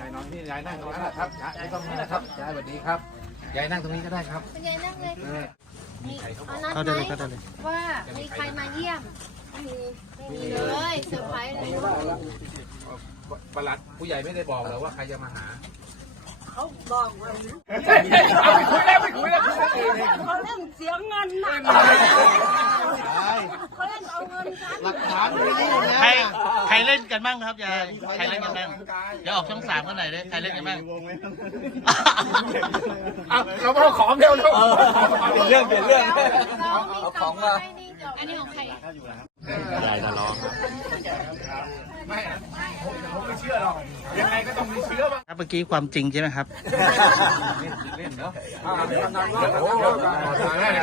ยายนอนนี่ยายนั่งตรงนั้นนะครับยายไม่ต้องนี่นะครับยายสวัสดีครับยายนั่งตรงนี้ก็ได้ครับคุณยายนั่งเลยเออมีใครเขาบเอาอกนัดเข้าไหได้มเลยเข้าได้เลย ว่ามีใครมาเยี่ยมไม่มีไม่มีเลยเซอร์ไพรส์เลยประหลัดผู้ใหญ่ไม่ได้บอกเหรอว่าใครจะมาหา เขาบอกว่าเอาไปคุยแล้วไปคุยแล้วเขาเล่นเสียเงินนะเขาเล่นเอาเงินฉันหลักฐานอยู่นี่ใครใคร เล่นกันบ้างครับยายใครเล่นกันบ้างเดี๋ยวออกช่องสามกันหน่อยเลยใครเล่นกันบ้างเอาเราเอาของเร็วเร็วเรื่องเปลี่ยนเรื่องเอาของมาอันนี้ของใครยายทะเลาะไม่ผมผมไม่เชื่อหรอกยังไงก็ต้องมีเชื้อบ้างครับเมื่อกี้ความจริงใช่ไหมครับเล่นเนาะ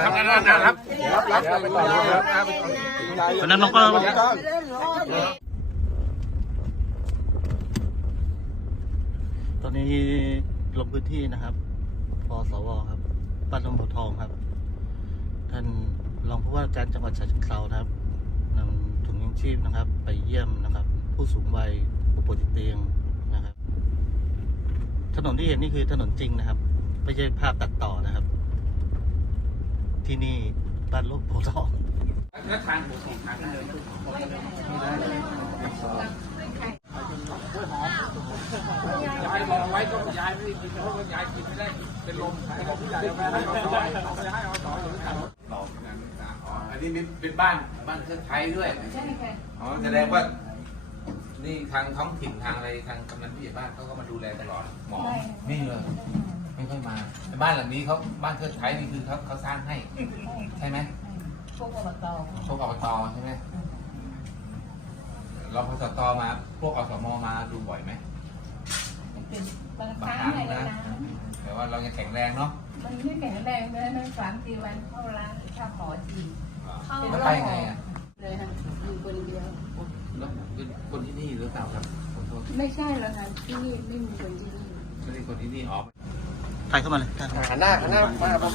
ครับนั่นนั่นครับรับรับไปก่อนครับวันนั้นน้องก็ อนนี้ลงพื้นที่นะครับปสวครับบ้านลำพูทองครับ ท่านรองผู้ว่าการจังหวัดฉะเชิงเทรานะครับนำถุงยังชีพนะครับ ไปเยี่ยมนะครับ ผู้สูงวัยผู้ป่วยติดเตียงนะครับ ถนนที่เห็นนี่คือถนนจริงนะครับไม่ใช่ภาพตัดต่อนะครับ ที่นี่บ้านลำพูทองแล้วทางผมของทางนั้เลยจะให้รอไว้ก็ยายไม่ได้กินเพราะว่ายายกินไม่ได้เป็นลมให้เราผู้ใหญ่เอาไปให้เราต่อยจะให้เอาต่อยหรือเปล่หลอกนั้นอ๋ออันนี้เป็นบ้านบ้านเครื่องไทยด้วยใช่ค่ะอ๋อแสดงว่า นี่ทางท้องถิ่นทางอะไรทางกำนันผู้ใหญ่บ้านเขาก็มาดูแลตลอดหมอนี่เลยไม่ค่อยมาบ้านหลังนี้เขาบ้านเครื่องไทยนี่คือเขาเขาสร้างให้ ใช่ไหมพวกอบตพวกอบตใช่ไหมเราพสตมา พวกอสมมาดูบ่อยไหม เป็นบาง บา ค ง รั้ง ครั้ง เลย นะ นะ แต่ว่า เรายังแข็งแรงเนาะมันไม่แข็งแรงเลยนะสามสี่วันเข้าร้านข้าวหมอจีนแล้วไปไงอะเลยค่ะอยู่คนเดียวแล้วเป็นคนที่นี่หรือเปล่าครับขอโทษไม่ใช่แล้วค่ะที่นี่ไม่มีคนที่นี่ไม่ได้คนที่นี่อ๋อถ่ายเข้ามาเลยหันหน้าหันหน้ามาผม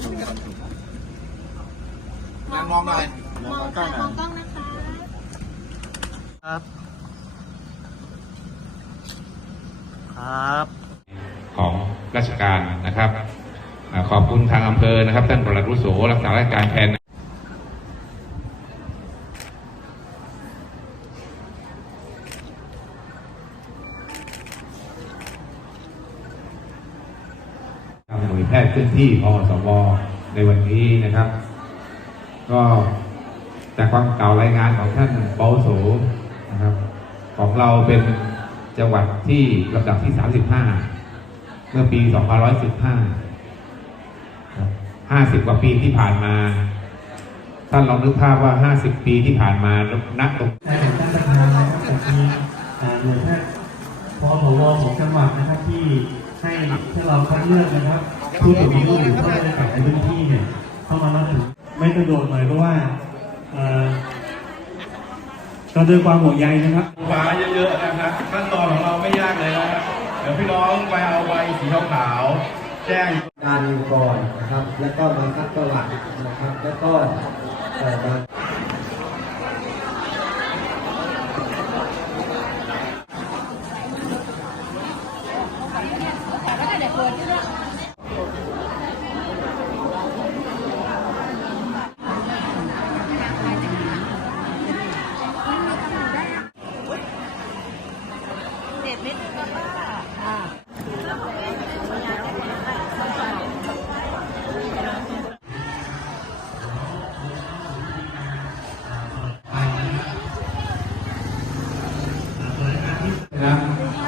นั่งมองหน่อยมองค่ะมองกล้องนะคะ ครับ ครับของ ราชการนะครับอขอบคุณทางอำเภอนะครับ ท่านปลัดรุโสรักษาราชการแทนทางหน่วยแพทย์เคลื่อนที่พอสวในวันนี้นะครับ ก็จากความเก่ารายงานของท่านปอโสนะครับ ของเราเป็นจังหวัดที่ลำดับที่ 35 เมื่อปี 2515ครับ50 กว่าปีที่ผ่านมา ท่านลองนึกภาพว่า 50 ปีที่ผ่านมาณตรงได้แต่งตั้งประธานนะครับจากมีอ่าหน่วยแพทย์พอผวของจังหวัดนะครับที่ให้ถ้าเราคัดเลือกนะครับผู้สูงอายุหรือผู้ได้จากในพื้นที่เนี่ยเข้ามารับถึงไม่สะดวกหน่อยเพราะว่าเอ่อเราด้วยความห่วงใยนะครับฟ้าเยอะๆนะครับขั้นตอนของเราไม่ยากเลยนะครับ เดี๋ยวพี่น้องไปเอาใบสีขาวๆแจ้งการอยู่ก่อนนะครับ แล้วก็มาคัดประวัตินะครับ แล้วก็เอ่อมานะครับ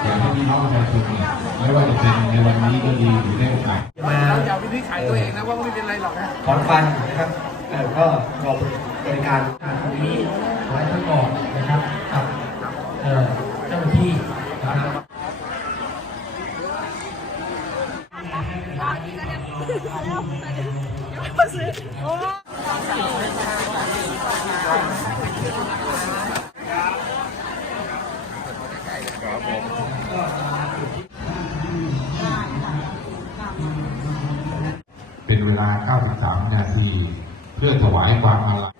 อยากให้พี่น้องประชาชนเนี่ย ไม่ว่าจะเป็นในวันนี้ก็ดีหรือในโอกาสเราอย่าวินิจฉัยตัวเองนะว่าไม่เป็นไรหรอกนะถอนฟันนะครับเอ่อก็รอบริการการตรงนี้ไว้ทั้งก่อนนะครับกับเอ่อเจ้าหน้าที่นะครับ เป็นเวลา 93 นาที เพื่อถวายความอาลัย